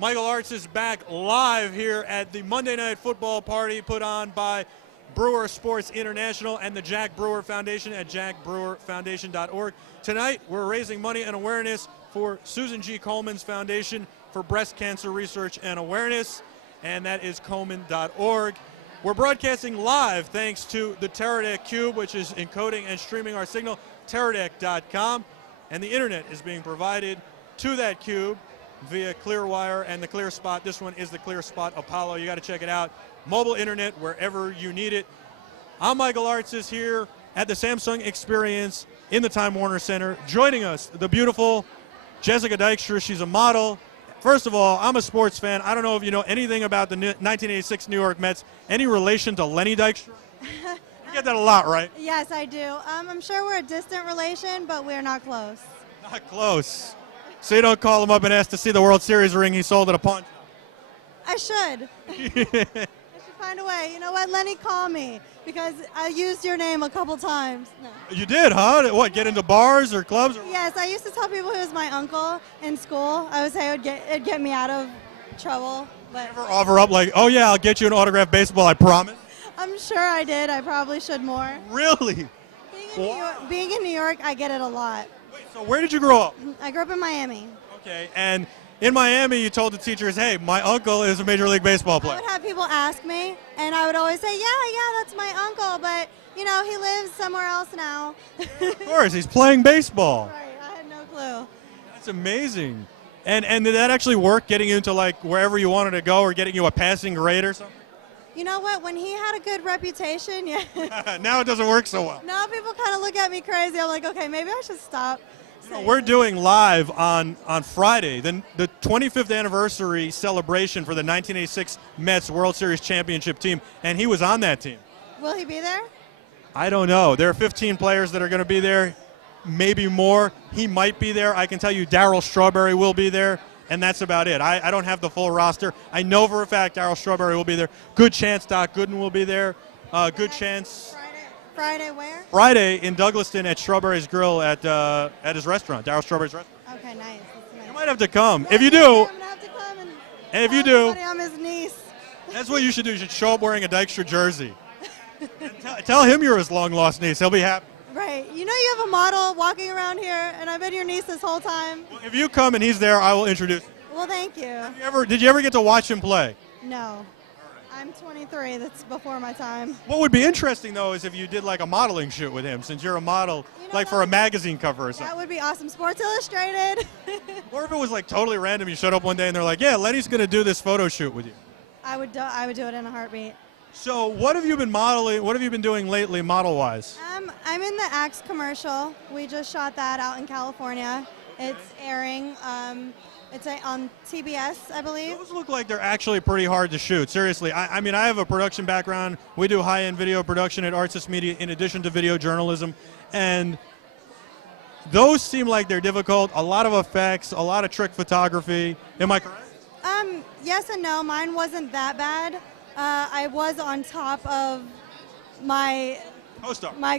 Michael Artsis is back live here at the Monday Night Football Party put on by Brewer Sports International and the Jack Brewer Foundation at jackbrewerfoundation.org. Tonight, we're raising money and awareness for Susan G. Komen's Foundation for Breast Cancer Research and Awareness, and that is komen.org. We're broadcasting live thanks to the Teradek Cube, which is encoding and streaming our signal, teradek.com, and the internet is being provided to that cube via Clearwire and the ClearSpot. This one is the ClearSpot Apollo. You got to check it out. Mobile internet wherever you need it. I'm Michael Artsis here at the Samsung Experience in the Time Warner Center. Joining us, the beautiful Jessica Dykstra. She's a model. First of all, I'm a sports fan. I don't know if you know anything about the 1986 New York Mets. Any relation to Lenny Dykstra? You get that a lot, right? Yes, I do. I'm sure we're a distant relation, but we're not close. Not close. So you don't call him up and ask to see the World Series ring he sold at a pawn shop? I should. I should find a way. You know what? Lenny, call me because I used your name a couple times. No. You did, huh? What, get into bars or clubs? Or yes, I used to tell people he was my uncle in school. I would say it'd get me out of trouble. But ever offer up like, oh yeah, I'll get you an autographed baseball, I promise? I'm sure I did. I probably should more. Really? Being in New York, I get it a lot. Wait, so where did you grow up? I grew up in Miami. Okay, and in Miami, you told the teachers, hey, my uncle is a Major League Baseball player. I would have people ask me, and I would always say, yeah, that's my uncle, but, you know, he lives somewhere else now. Of course, he's playing baseball. Right, I had no clue. That's amazing. And did that actually work, getting you into, like, wherever you wanted to go or getting you a passing grade or something? You know what? When he had a good reputation, yeah. Now it doesn't work so well. Now people kind of look at me crazy. I'm like, okay, maybe I should stop. You know, we're doing live on Friday, the 25th anniversary celebration for the 1986 Mets World Series championship team, and he was on that team. Will he be there? I don't know. There are 15 players that are going to be there, maybe more. He might be there. I can tell you Darryl Strawberry will be there, and that's about it. I don't have the full roster. I know for a fact Darryl Strawberry will be there. Good chance Doc Gooden will be there. Good chance. Friday where? Friday in Douglaston at Strawberry's Grill at his restaurant, Darryl Strawberry's restaurant. Okay, nice. That's nice. You might have to come. If you I'm do, gonna have to come and if you do, I'm his niece. That's what you should do. You should show up wearing a Dykstra jersey. Tell him you're his long-lost niece. He'll be happy. Right. You know you have a model walking around here, and I've been your niece this whole time. Well, if you come and he's there, I will introduce you. Well, thank you. Did you ever get to watch him play? No. I'm 23. That's before my time. What would be interesting, though, is if you did like a modeling shoot with him, since you're a model, like for a magazine cover or something. That would be awesome. Sports Illustrated. Or if it was like totally random, you showed up one day and they're like, yeah, Lenny's going to do this photo shoot with you. I would do it in a heartbeat. So what have you been modeling? What have you been doing lately model-wise? I'm in the Axe commercial. We just shot that out in California. It's airing. It's on TBS, I believe. Those look like they're actually pretty hard to shoot. Seriously, I mean, I have a production background. We do high-end video production at Artsis Media in addition to video journalism. And those seem like they're difficult. A lot of effects, a lot of trick photography. Am I correct? Yes and no. Mine wasn't that bad. I was on top of my co-star. My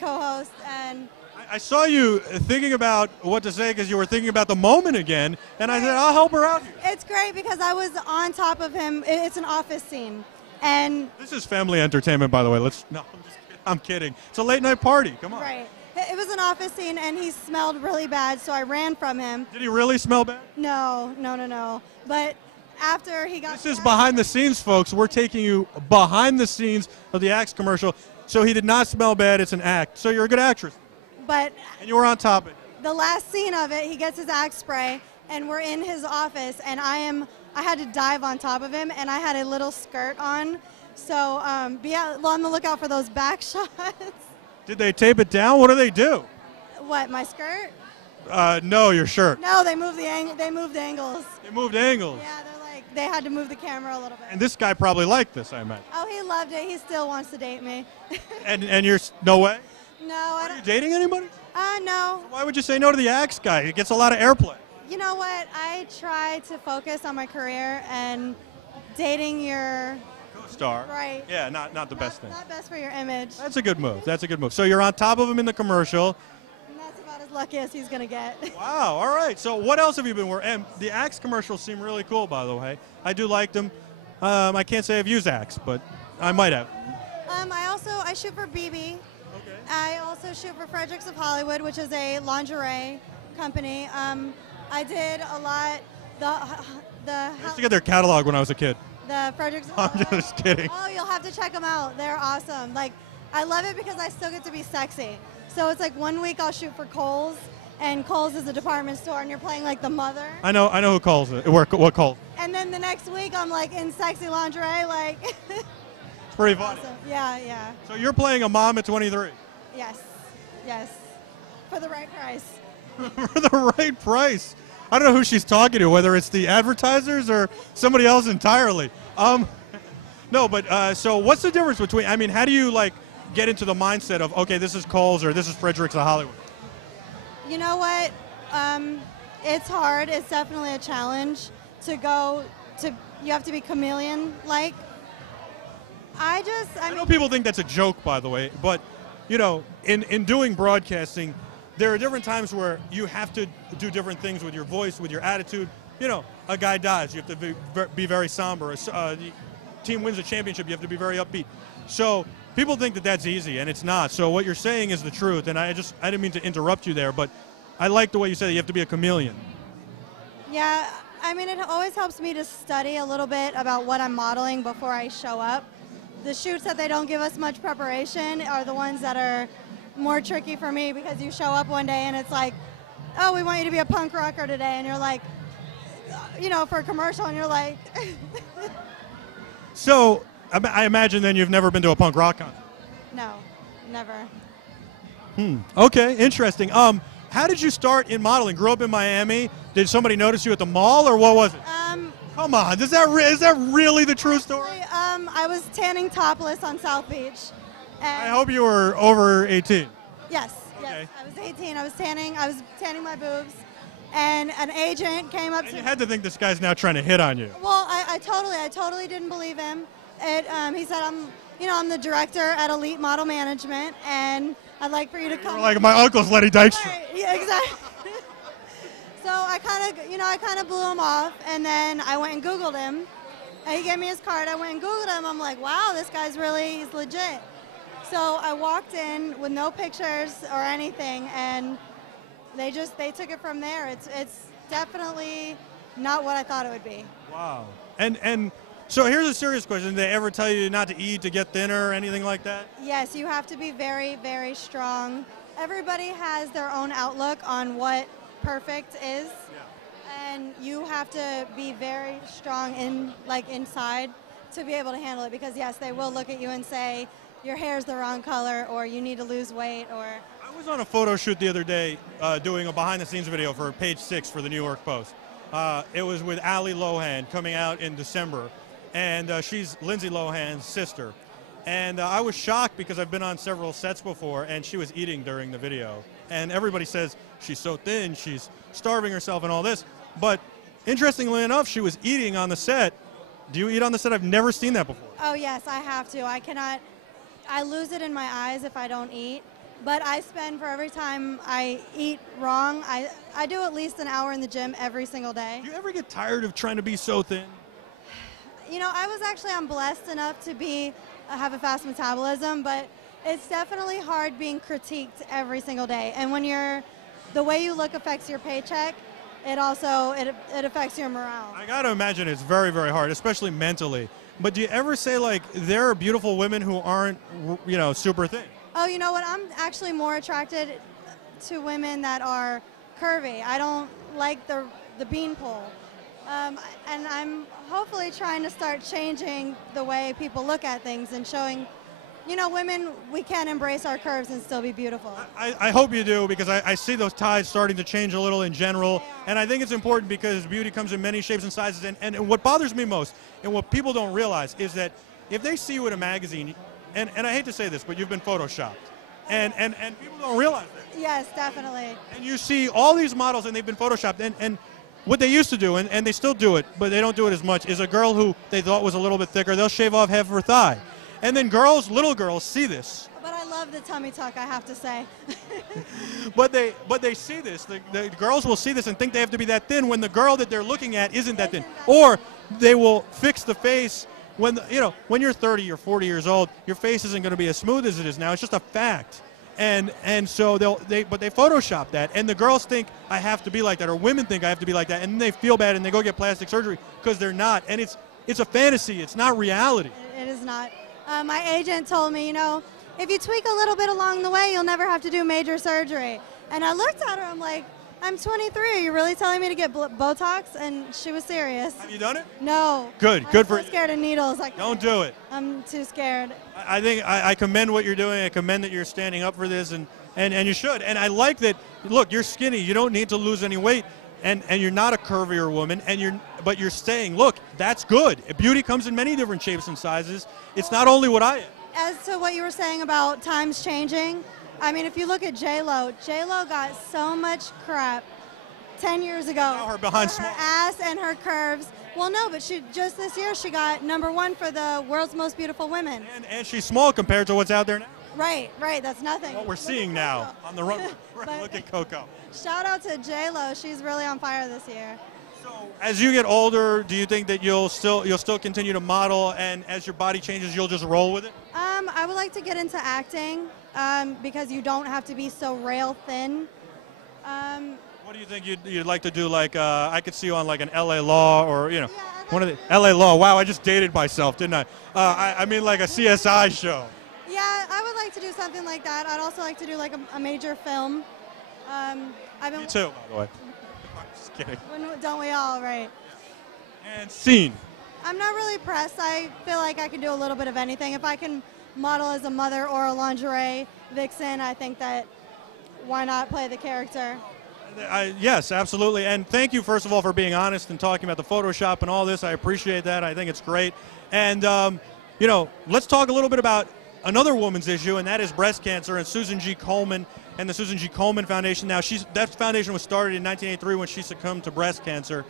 co-host, and I saw you thinking about what to say because you were thinking about the moment again, and I said, I'll help her out here. It's great because I was on top of him. It's an office scene, and this is family entertainment, by the way. I'm kidding. It's a late night party. Come on. Right. It was an office scene, and he smelled really bad, so I ran from him. Did he really smell bad? No. But after he got... This is behind the scenes, folks. We're taking you behind the scenes of the Axe commercial. So he did not smell bad. It's an act. So you're a good actress. But... And you were on top of it. The last scene of it, he gets his Axe spray, and we're in his office, and I had to dive on top of him, and I had a little skirt on. So be on the lookout for those back shots. Did they tape it down? What do they do? What, my skirt? No, your shirt. No, they moved angles. They moved angles. Yeah, they had to move the camera a little bit. And this guy probably liked this, I imagine. Oh, he loved it. He still wants to date me. and you're no way? No, I don't. Are you dating anybody? No. So why would you say no to the Axe guy? He gets a lot of airplay. You know what? I try to focus on my career, and dating your star. Right. Yeah, not the best thing. Not best for your image. That's a good move. So you're on top of him in the commercial. And that's about as as lucky as he's going to get. Wow, all right. So what else have you been wearing? And the Axe commercials seem really cool, by the way. I do like them. I can't say I've used Axe, but I might have. I shoot for BB. Okay. I also shoot for Fredericks of Hollywood, which is a lingerie company. I did a lot. I used to get their catalog when I was a kid. The Fredericks. I'm just kidding. Oh, you'll have to check them out. They're awesome. Like, I love it because I still get to be sexy. So it's like 1 week I'll shoot for Kohl's, and Kohl's is a department store, and you're playing like the mother. I know who calls it. What Kohl's? And then the next week I'm like in sexy lingerie, like. It's pretty funny. Awesome. Yeah. So you're playing a mom at 23. Yes. For the right price. For the right price. I don't know who she's talking to, whether it's the advertisers or somebody else entirely. No, but so what's the difference between, I mean, how do you like get into the mindset of, okay, this is Kohl's or this is Fredericks of Hollywood? You know what? It's hard. It's definitely a challenge to go to, you have to be chameleon-like. I know people think that's a joke, by the way, but, you know, in doing broadcasting, there are different times where you have to do different things with your voice, with your attitude. You know, a guy dies, you have to be very somber. The team wins a championship, you have to be very upbeat. So people think that that's easy, and it's not. So what you're saying is the truth, and I didn't mean to interrupt you there, but I like the way you said that you have to be a chameleon. Yeah, I mean, it always helps me to study a little bit about what I'm modeling before I show up. The shoots that they don't give us much preparation are the ones that are more tricky for me, because you show up one day and it's like, oh, we want you to be a punk rocker today, and you're like, you know, for a commercial, and you're like. So I imagine then you've never been to a punk rock concert. No, never. Okay, interesting. How did you start in modeling? Grew up in Miami? Did somebody notice you at the mall, or what was it? Come on, is that really the true story? I was tanning topless on South Beach. I hope you were over 18. Yes, okay. Yes. I was 18. I was tanning my boobs, and an agent came up to me. You had to think this guy's now trying to hit on you. Well, I totally didn't believe him. He said, I'm the director at Elite Model Management, and I'd like for you to come. You're like, my uncle's Lenny Dykstra. Right, yeah, exactly. So I kind of blew him off, and then I went and Googled him. And he gave me his card. I went and Googled him. I'm like, wow, this guy's he's legit. So I walked in with no pictures or anything, and they took it from there. It's definitely not what I thought it would be. Wow. And so here's a serious question. Did they ever tell you not to eat, to get thinner, or anything like that? Yes, you have to be very, very strong. Everybody has their own outlook on what perfect is. Yeah. And you have to be very strong inside to be able to handle it, because yes, they will look at you and say, your hair's the wrong color, or you need to lose weight, or. I was on a photo shoot the other day doing a behind-the-scenes video for Page 6 for the New York Post. It was with Ali Lohan, coming out in December, and she's Lindsay Lohan's sister. And I was shocked because I've been on several sets before, and she was eating during the video. And everybody says she's so thin, she's starving herself and all this. But interestingly enough, she was eating on the set. Do you eat on the set? I've never seen that before. Oh, yes, I have to. I lose it in my eyes if I don't eat. But I spend, for every time I eat wrong, I do at least an hour in the gym every single day. Do you ever get tired of trying to be so thin? You know, I'm blessed enough to have a fast metabolism, but it's definitely hard being critiqued every single day. And when the way you look affects your paycheck, it affects your morale. I got to imagine it's very, very hard, especially mentally. But do you ever say, like, there are beautiful women who aren't, super thin? Oh, you know what? I'm actually more attracted to women that are curvy. I don't like the beanpole. And I'm hopefully trying to start changing the way people look at things and showing, women, we can embrace our curves and still be beautiful. I hope you do, because I see those tides starting to change a little in general. And I think it's important because beauty comes in many shapes and sizes. And what bothers me most, and what people don't realize, is that if they see you in a magazine, and I hate to say this, but you've been photoshopped. And people don't realize that. Yes, definitely. And you see all these models, and they've been photoshopped. And what they used to do, and they still do it, but they don't do it as much, is a girl who they thought was a little bit thicker, they'll shave off half of her thigh. And then little girls see this. But I love the tummy tuck, I have to say. But they see this. The girls will see this and think they have to be that thin when the girl that they're looking at isn't that thin. Or they will fix the face when when you're 30 or 40 years old, your face isn't going to be as smooth as it is now. It's just a fact. And so they Photoshop that, and the girls think I have to be like that, or women think I have to be like that, and then they feel bad and they go get plastic surgery because they're not. And it's a fantasy. It's not reality. It is not. My agent told me, if you tweak a little bit along the way, you'll never have to do major surgery. And I looked at her, I'm like, I'm 23. Are you really telling me to get Botox? And she was serious. Have you done it? No. Good I'm for so scared of needles. Don't do it. I'm too scared. I think I commend what you're doing. I commend that you're standing up for this, and you should. And I like that. Look, you're skinny. You don't need to lose any weight, and you're not a curvier woman. But you're saying, look, that's good. Beauty comes in many different shapes and sizes. It's not only what I am. As to what you were saying about times changing, I mean, if you look at J-Lo got so much crap 10 years ago. Now her behind her ass and her curves. Well, no, but just this year she got #1 for the world's most beautiful women. And she's small compared to what's out there now. Right. That's nothing. What we're seeing now on the run. Look at Coco. Shout out to J-Lo. She's really on fire this year. So as you get older, do you think that you'll still continue to model, and as your body changes, you'll just roll with it? I would like to get into acting because you don't have to be so rail thin. What do you think you'd like to do? Like I could see you on like an LA Law, or one of the LA Law. Wow, I just dated myself, didn't I? I mean like a CSI show. Yeah, I would like to do something like that. I'd also like to do like a major film. Me too, by the way. I'm just kidding. Don't we all, right? And scene. I'm not really pressed. I feel like I can do a little bit of anything. If I can model as a mother or a lingerie vixen, I think that why not play the character? Yes, absolutely. And thank you, first of all, for being honest and talking about the Photoshop and all this. I appreciate that. I think it's great. And, let's talk a little bit about another woman's issue, and that is breast cancer, and Susan G. Komen and the Susan G. Komen Foundation. Now, that foundation was started in 1983 when she succumbed to breast cancer.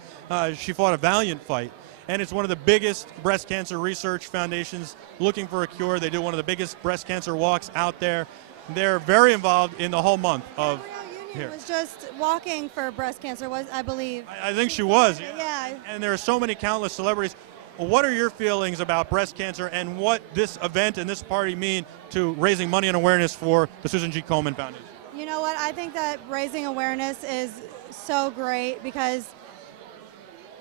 She fought a valiant fight. And it's one of the biggest breast cancer research foundations looking for a cure. They do one of the biggest breast cancer walks out there. They're very involved in the whole month of here. Was just walking for breast cancer, I believe. I think she was. Yeah. And there are so many countless celebrities. What are your feelings about breast cancer, and what this event and this party mean to raising money and awareness for the Susan G. Komen Foundation? You know what? I think that raising awareness is so great because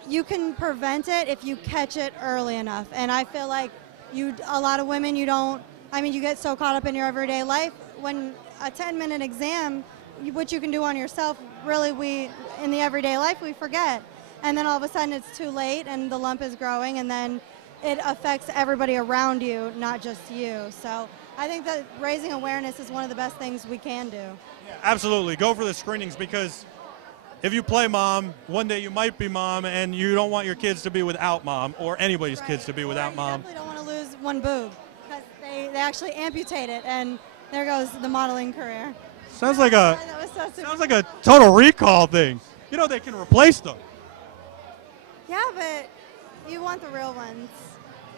you can prevent it if you catch it early enough. And I feel like a lot of women, you get so caught up in your everyday life. When a 10-minute exam, what you can do on yourself, really in the everyday life, we forget. And then all of a sudden it's too late and the lump is growing, and then it affects everybody around you, not just you. So I think that raising awareness is one of the best things we can do. Yeah, absolutely. Go for the screenings, because if you play mom, one day you might be mom, and you don't want your kids to be without mom, or anybody's kids to be without mom. You definitely don't want to lose one boob, because they actually amputate it, and there goes the modeling career. Sounds like a Total Recall thing. They can replace them. Yeah, but you want the real ones.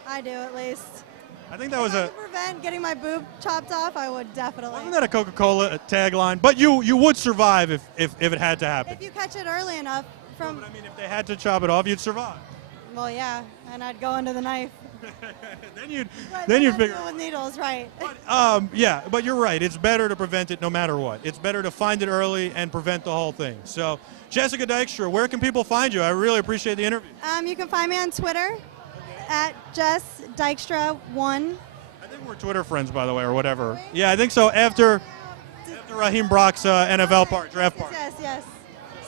I do, at least. I think that was a. To prevent getting my boob chopped off, I would definitely. Wasn't that a Coca-Cola tagline? But you would survive if it had to happen. If you catch it early enough. But I mean, if they had to chop it off, you'd survive. Well, yeah, and I'd go under the knife. then you'd figure. With needles, right? But, but you're right. It's better to prevent it no matter what. It's better to find it early and prevent the whole thing. So, Jessica Dykstra, where can people find you? I really appreciate the interview. You can find me on Twitter at Jess Dykstra1. I think we're Twitter friends, by the way, or whatever. Really? Yeah, I think so. After Raheem Brock's NFL draft party. Yes.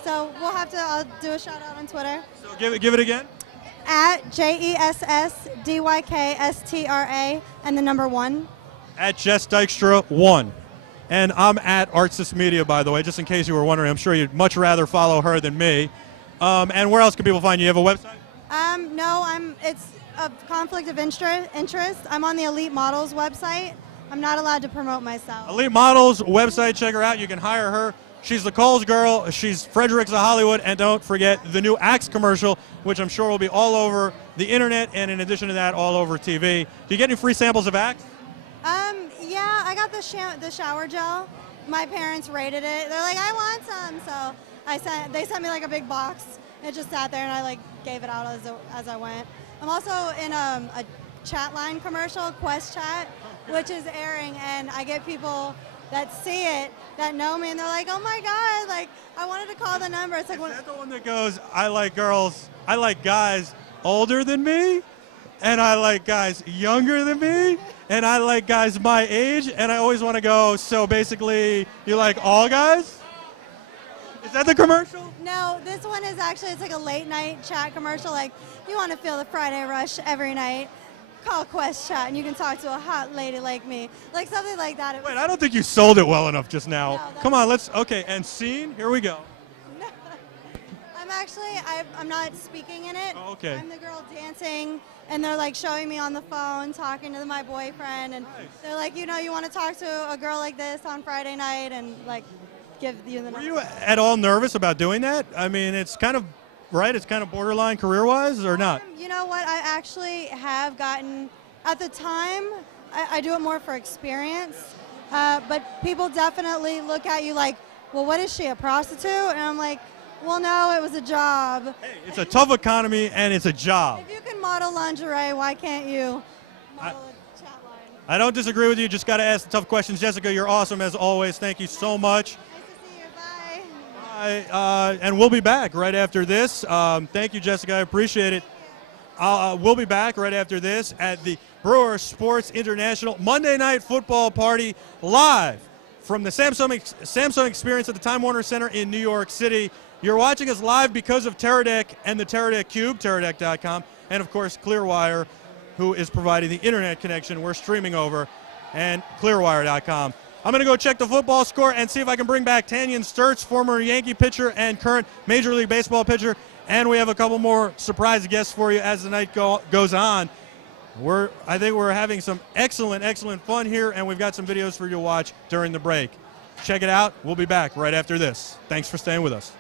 So I'll do a shout out on Twitter. So give it again. At JESSDYKSTRA and the number 1. At Jess Dykstra 1. And I'm at Artsis Media, by the way, just in case you were wondering. I'm sure you'd much rather follow her than me. And where else can people find you? You have a website? No, it's a conflict of interest. I'm on the Elite Models website. I'm not allowed to promote myself. Elite Models website, check her out. You can hire her. She's the Kohl's girl. She's Fredericks of Hollywood. And don't forget the new Axe commercial, which I'm sure will be all over the internet, and in addition to that, all over TV. Do you get any free samples of Axe? Yeah, I got the the shower gel. My parents rated it. They're like, I want some. So they sent me like a big box. It just sat there, and I like gave it out as I went. I'm also in a chat line commercial, Quest Chat, which is airing, and I get people that see it, that know me, and they're like, oh my God, like, I wanted to call the number. It's like, is that the one that goes, I like girls, I like guys older than me, and I like guys younger than me, and I like guys my age, and I always want to go, so basically, you like all guys? Is that the commercial? No, this one is actually, it's like a late night chat commercial, like, you want to feel the Friday rush every night. Call Quest Chat and you can talk to a hot lady like me. Like something like that. Wait, I don't think you sold it well enough just now. No, Come on, okay, and scene, here we go. I'm not speaking in it. Oh, okay. I'm the girl dancing, and they're like showing me on the phone, talking to my boyfriend, and nice. They're like, you want to talk to a girl like this on Friday night, and like give you the number. Were you at all nervous about doing that? I mean, it's kind of, right? It's kind of borderline career-wise, or not? You know what? I actually have gotten, at the time, I do it more for experience, but people definitely look at you like, well, what is she, a prostitute? And I'm like, well, no, it was a job. Hey, it's a tough economy, and it's a job. If you can model lingerie, why can't you model a chat line? I don't disagree with you. Just got to ask the tough questions. Jessica, you're awesome as always. Thank you so much. Nice to see you. Bye. Bye. And we'll be back right after this. Thank you, Jessica. I appreciate it. We'll be back right after this at the Brewer Sports International Monday Night Football Party live from the Samsung Experience at the Time Warner Center in New York City. You're watching us live because of Teradek and the Teradek Cube, Teradek.com, and of course Clearwire, who is providing the internet connection we're streaming over, and Clearwire.com. I'm going to go check the football score and see if I can bring back Tanyan Sturts, former Yankee pitcher and current Major League Baseball pitcher, and we have a couple more surprise guests for you as the night goes on. I think we're having some excellent fun here, and we've got some videos for you to watch during the break. Check it out. We'll be back right after this. Thanks for staying with us.